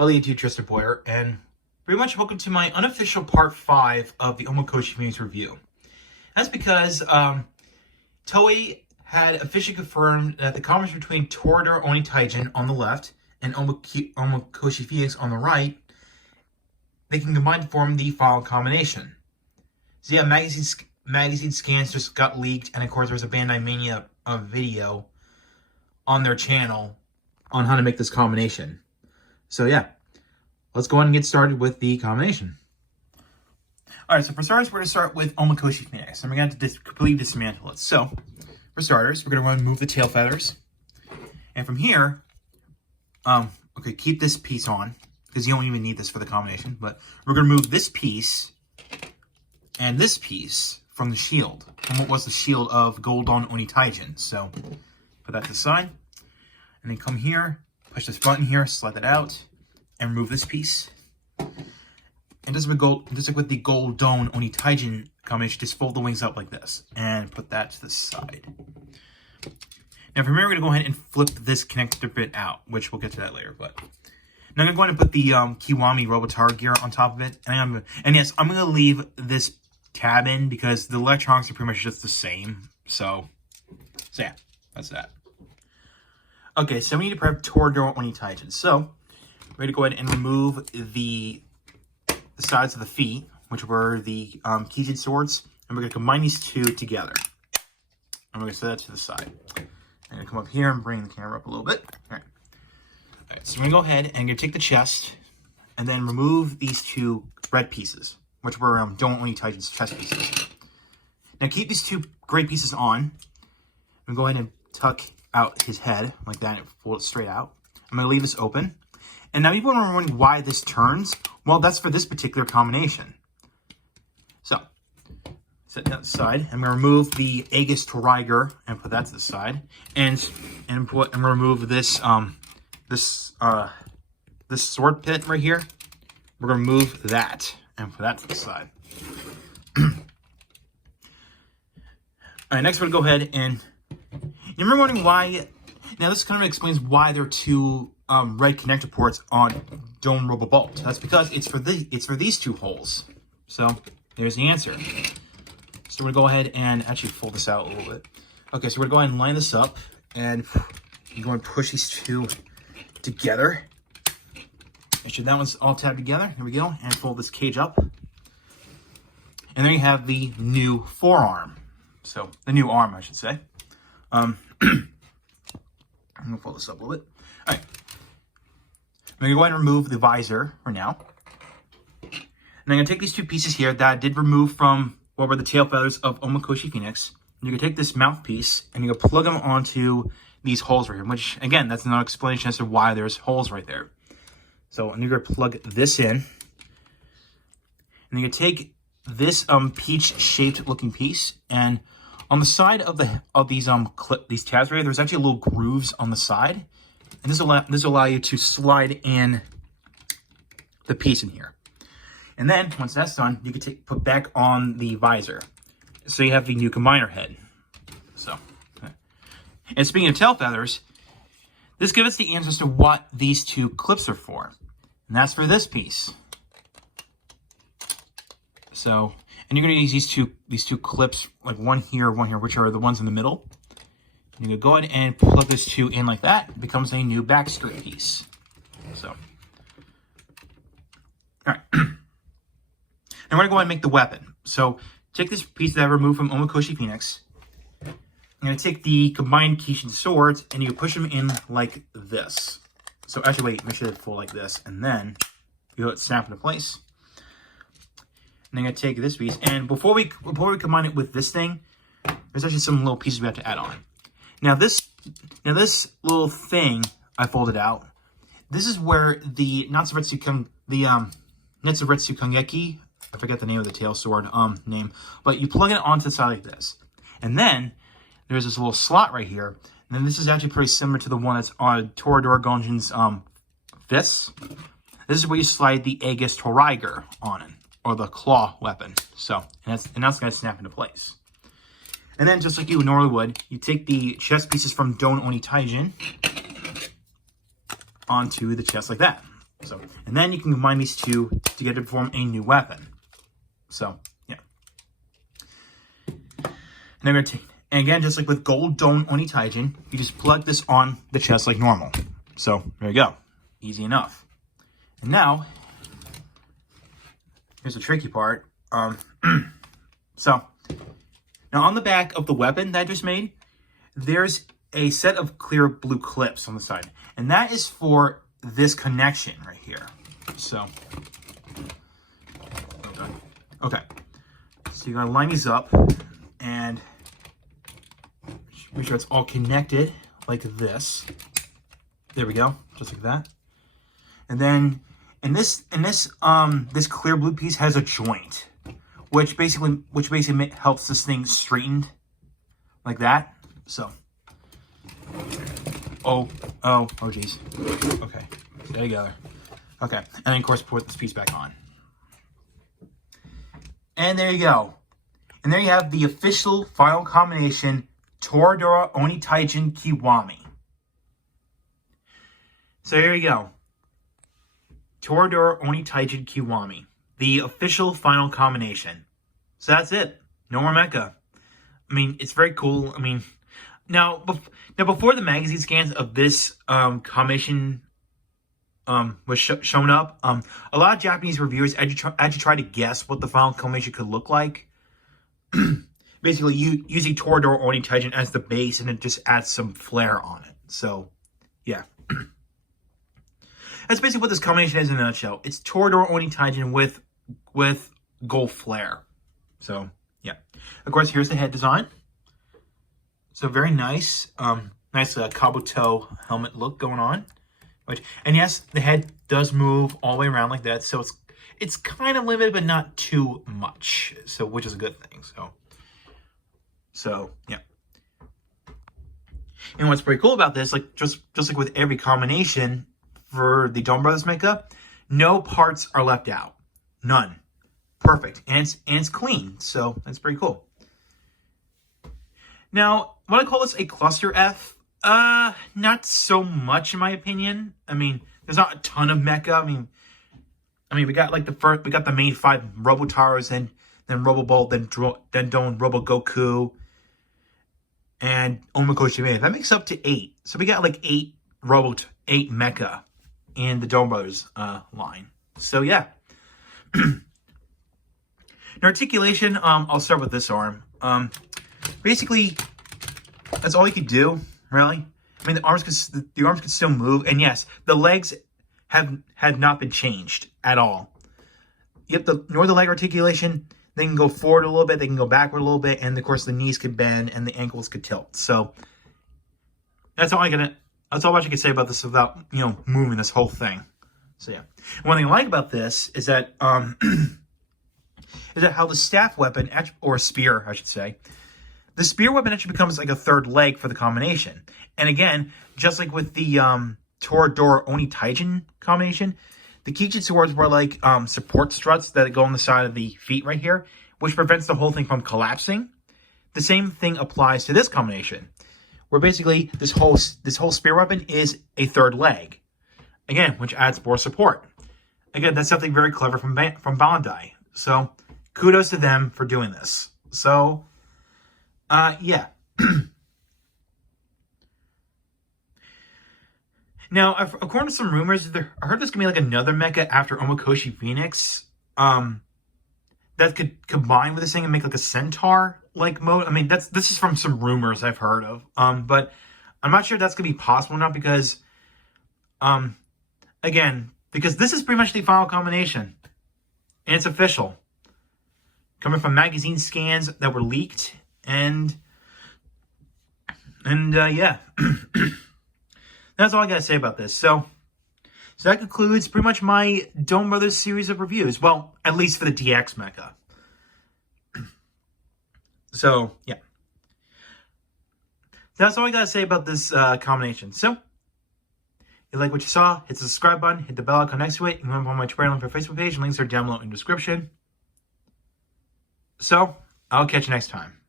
Hello YouTube, Tristan Boyer, and very much welcome to my unofficial part 5 of the Omakoshi Kiwami's review. That's because Toei had officially confirmed that the combination between ToraDora OniTaijin on the left and Omakoshi Phoenix on the right, they can combine to form the following combination. So yeah, magazine scans just got leaked, and of course there's a Bandai Mania video on their channel on how to make this combination. So yeah, let's go ahead and get started with the combination. Alright, so for starters, we're going to start with Omakoshi Phoenix, and we're going to completely dismantle it. So, for starters, we're going to remove the tail feathers. And from here, okay, keep this piece on, because you don't even need this for the combination. But we're going to remove this piece and this piece from the shield, from what was the shield of Gold-On OniTaijin. So, put that to the side. And then come here, push this button here, slide that out, and remove this piece. And just like with the Gold-On OniTaijin combination, just fold the wings up like this and put that to the side. Now from here, we're going to go ahead and flip this connector bit out, which we'll get to that later. But now I'm going to go ahead and put the Kiwami Robotaro gear on top of it. And yes, I'm going to leave this tab in because the electronics are pretty much just the same. So yeah, that's that. Okay, so we need to prep ToraDora OniTaijin. So we're going to go ahead and remove the sides of the feet, which were the Kijin swords, and we're going to combine these two together. And we're going to set that to the side. I'm going to come up here and bring the camera up a little bit. All right, so we're going to go ahead and you're going to take the chest and then remove these two red pieces, which were Don't OniTaijin's chest pieces. Now keep these two gray pieces on. I'm going to go ahead and tuck out his head like that and fold it straight out. I'm going to leave this open. And now people are wondering why this turns. Well, that's for this particular combination. So, set that aside. I'm going to remove the Aegis Toriger and put that to the side. And I'm going to remove this this sword pit right here. We're going to remove that and put that to the side. Alright, next we're going to go ahead and you remember wondering why. Now this kind of explains why there are two red connector ports on Dome Robobolt. That's because it's for these two holes. So there's the answer. So we're gonna go ahead and actually fold this out a little bit. Okay, so we're gonna go ahead and line this up, and you're going to push these two together. Make sure that one's all tabbed together. Here we go, and fold this cage up. And then you have the new forearm. So the new arm, I should say. I'm gonna fold this up a little bit. All right. I'm going to go ahead and remove the visor for now. And I'm going to take these two pieces here that I did remove from what were the tail feathers of Omakoshi Phoenix. And you're going to take this mouthpiece and you're going to plug them onto these holes right here, which, again, that's another explanation as to why there's holes right there. So I'm going to plug this in. And you're going to take this peach-shaped looking piece, and on the side of these tabs right here, there's actually little grooves on the side. And this will allow you to slide in the piece in here. And then, once that's done, you can put back on the visor. So you have the new combiner head. So, okay. And speaking of tail feathers, this gives us the answer as to what these two clips are for. And that's for this piece. So, and you're going to use these two clips, like one here, which are the ones in the middle. You can go ahead and plug this two in like that. It becomes a new back strip piece. So, all right. And we're going to go ahead and make the weapon. So, take this piece that I removed from Omakoshi Phoenix. I'm going to take the combined Kijin swords, and you push them in like this. So, actually, wait, make sure they fold like this. And then, you let it snap into place. And I'm going to take this piece. And before we combine it with this thing, there's actually some little pieces we have to add on. Now this little thing I folded out, this is where the Netsuretsu Kangeki, I forget the name of the tail sword name, but you plug it onto the side like this. And then there's this little slot right here. And then this is actually pretty similar to the one that's on ToraDora Gonjin's fists. This is where you slide the Aegis Toriger on it, or the claw weapon. So, and that's going to snap into place. And then, just like you normally would, you take the chest pieces from Don't OniTaijin onto the chest like that. So, and then you can combine these two to get to form a new weapon. So, yeah. And I'm going to take, and again, just like with ToraDora OniTaijin, you just plug this on the chest like normal. So, there you go. Easy enough. And now, here's the tricky part. So, now on the back of the weapon that I just made, there's a set of clear blue clips on the side. And that is for this connection right here. So, okay. So you're gonna line these up and make sure it's all connected like this. There we go, just like that. And then, this clear blue piece has a joint, which basically helps this thing straightened like that. So, oh geez. Okay, stay together. Okay, and then of course put this piece back on. And there you go. And there you have the official final combination, ToraDora OniTaijin Kiwami. So here you go. ToraDora OniTaijin Kiwami. The official final combination. So that's it. No more mecha. I mean, it's very cool. I mean, now before the magazine scans of this combination was shown up, a lot of Japanese reviewers actually tried to guess what the final combination could look like. Basically, using ToraDora OniTaijin as the base, and it just adds some flair on it. So, yeah. That's basically what this combination is in a nutshell. It's ToraDora OniTaijin with gold flare. So, yeah. Of course, here's the head design. So, very nice. Nice Kabuto helmet look going on. And yes, the head does move all the way around like that. So, it's kind of limited, but not too much. So, which is a good thing. So yeah. And what's pretty cool about this, like just like with every combination for the Donbrothers mecha, no parts are left out. None. Perfect. And it's clean. So that's pretty cool. Now, would I call this a cluster F? Not so much in my opinion. I mean, there's not a ton of mecha. I mean, we got like we got the main 5 Robotaros, and then Robobolt, then Don Robo Goku, and Omakoshime. That makes up to 8. So we got like 8 mecha in the Donbrothers line. So yeah. In articulation, I'll start with this arm. Basically, that's all you could do, really. I mean, the arms could still move, and yes, the legs had not been changed at all. Yep, nor the leg articulation. They can go forward a little bit, they can go backward a little bit, and of course the knees could bend and the ankles could tilt. So that's all I can say about this without, moving this whole thing. So yeah. One thing I like about this is that how the staff weapon, or spear, I should say, the spear weapon actually becomes like a third leg for the combination. And again, just like with the ToraDora OniTaijin combination, the Kijin swords were like support struts that go on the side of the feet right here, which prevents the whole thing from collapsing. The same thing applies to this combination, where basically this whole spear weapon is a third leg, again, which adds more support. Again, that's something very clever from Bandai. So kudos to them for doing this. So, yeah. Now, according to some rumors, I heard there's going to be like another mecha after Omakoshi Phoenix that could combine with this thing and make like a centaur-like mode. I mean, this is from some rumors I've heard of. But I'm not sure that's going to be possible or not because, again, because this is pretty much the final combination. And it's official. Coming from magazine scans that were leaked. And yeah. That's all I gotta say about this. So that concludes pretty much my Donbrothers series of reviews. Well, at least for the DX mecha. So, yeah. That's all I gotta say about this combination. So, if you like what you saw, hit the subscribe button, hit the bell icon next to it, and remember on my Twitter and my Facebook page. Links are down below in the description. So, I'll catch you next time.